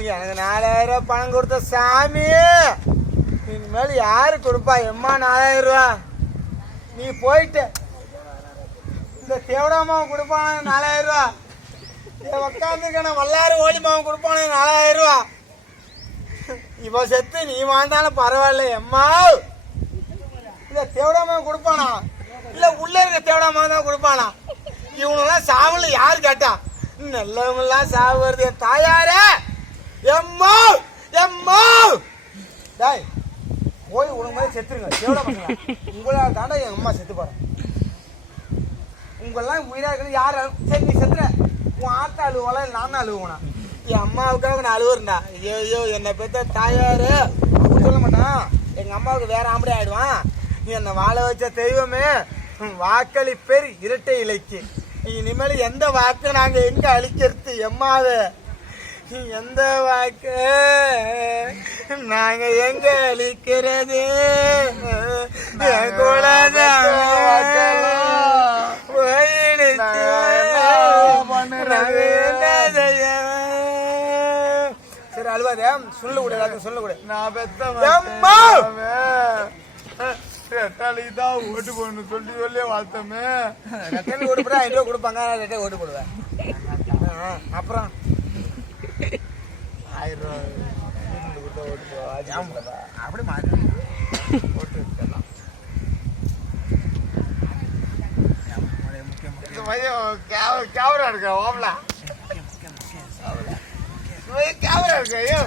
எனக்கு 4000 ரூபா பணம் கொடுத்த சாமி, இனிமேல் யாரு கொடுப்பா? எம்மா 4000 ரூபா நீ போயிட்டு இந்த தேவடாமாவை கொடுப்பான 4000 ரூபா, உட்காந்துருக்கான வல்லாறு ஓடிமாவை கொடுப்பான 4000 ரூபா. இவ செத்து நீ வாழ்ந்தாலும் பரவாயில்ல எம்மா. இல்ல தேவடாமாவை கொடுப்பானா இல்ல உள்ள இருக்க தேவடாமாவை தான் கொடுப்பானா? இவனெல்லாம் சாவுல யாரு கேட்டா? நல்லவங்கெல்லாம் சாவு வருது என் தாயாரே. எம்மா எம்மா டாய் போய் உனக்கு மாதிரி செத்துருங்க தேவடாமா. உங்களா தாண்டா என் அம்மா செத்து போறேன். உங்களெல்லாம் உயிரா இருக்கிறது யாரு? சரி நீ செத்துற, உன் ஆத்தா அழுவல நானும் அழுவுனா? என் அம்மாவுக்காக நான் அழுவுறேன்டா. ஐயோ என்னை பெற்ற தாயாரு அப்படின்னு சொல்ல மாட்டான். எங்க அம்மாவுக்கு வேற ஆம்படி ஆயிடுவான். நீ என்னை வாழ வச்ச தெய்வமே, வாக்களி பேர் இரட்டை இலைக்கு. இனிமேல் எந்த வாக்கு நாங்க எங்க அழிக்கிறது எம்மாவே? எந்த வாக்கு நாங்க எங்க அழிக்கிறது? சரி அழுவாதே, சொல்ல கூட எல்லாத்தையும் சொல்ல கூட. நான் தான் ஓட்டு போடணும் சொல்லி சொல்லி வாழ்த்தமே. ரெட்டை ஓட்டு போட 5 ரூபா கொடுப்பாங்க, ரெட்டை ஓட்டு போடுவேன். அப்புறம் 1000 ரூபா ஓட்டு போவா அப்படி மாறி ஓட்டு எடுத்துடலாம். கேமரா இருக்க ஓம்ல கேமரா இருக்க. ஐயோ